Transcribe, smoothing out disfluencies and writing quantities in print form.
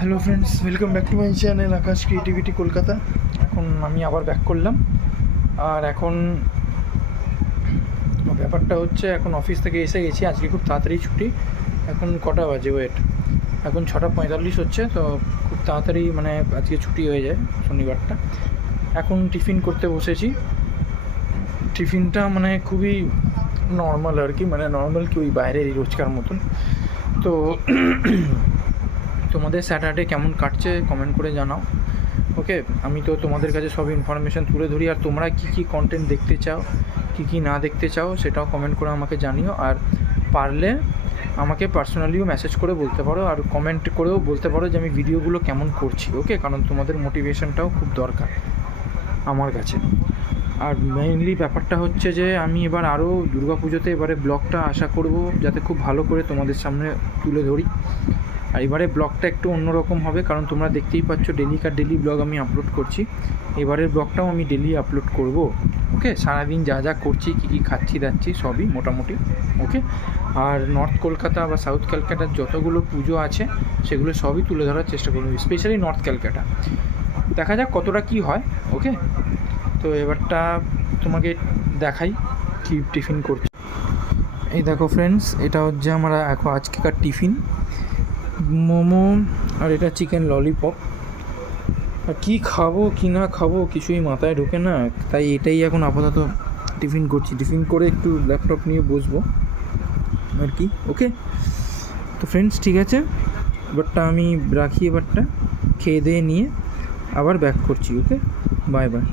Hello friends, welcome back to my channel Akash creativity Kolkata. এখন আমি আবার ব্যাক করলাম। আর এখন ব্যাপারটা হচ্ছে, এখন অফিস থেকে এসে গেছি। আজকে খুব তাড়াতাড়ি ছুটি। এখন কটা বাজে, ওয়েট, এখন 6:45 হচ্ছে। তো খুব তাড়াতাড়ি মানে আজকে ছুটি হয়ে যায় শনিবারটা। এখন টিফিন করতে বসেছি। টিফিনটা মানে খুবই নর্মাল আর কি, মানে নর্মাল কি, ওই বাইরেরই রোজকার মতন। তো তোমাদের স্যাটারডে কেমন কাটছে কমেন্ট করে জানাও। ওকে, আমি তো তোমাদের কাছে সব ইনফরমেশান তুলে ধরি। আর তোমরা কী কী কন্টেন্ট দেখতে চাও, কী কী না দেখতে চাও, সেটাও কমেন্ট করে আমাকে জানিও। আর পারলে আমাকে পার্সোনালিও মেসেজ করে বলতে পারো, আর কমেন্ট করেও বলতে পারো যে আমি ভিডিওগুলো কেমন করছি। ওকে, কারণ তোমাদের মোটিভেশনটাও খুব দরকার আমার কাছে। আর মেইনলি ব্যাপারটা হচ্ছে যে আমি এবার আরও দুর্গাপুজোতে এবারে ব্লগটা আশা করব যাতে খুব ভালো করে তোমাদের সামনে তুলে ধরি। আর এবারে ব্লগটা একটু অন্যরকম হবে, কারণ তোমরা দেখতেই পাচ্ছ ডেলি ব্লগ আমি আপলোড করছি। এবারের ব্লগটাও আমি ডেলি আপলোড করব। ওকে, সারাদিন যা যা করছি, কী কী খাচ্ছি দাচ্ছি সবই মোটামুটি। ওকে, আর নর্থ কলকাতা বা সাউথ ক্যালকাটার যতগুলো পুজো আছে সেগুলো সবই তুলে ধরার চেষ্টা করব, স্পেশালি নর্থ ক্যালকাটা। দেখা যাক কতটা কী হয়। ওকে, তো এবারটা তোমাকে দেখাই কি টিফিন করছি। এই দেখো ফ্রেন্ডস, এটা হচ্ছে আমার এখন আজকেকার টিফিন, মোমো আর এটা চিকেন ললিপপ। আর কী খাবো কি না খাবো কিছুই মাথায় ঢোকে না, তাই এটাই এখন আপাতত টিফিন করছি। টিফিন করে একটু ল্যাপটপ নিয়ে বসবো আর কি। ওকে, তো ফ্রেন্ডস ঠিক আছে, এবারটা আমি রাখি, এবারটা খেয়ে দিয়ে নিয়ে আবার ব্যাক করছি। ওকে, বাই বাই।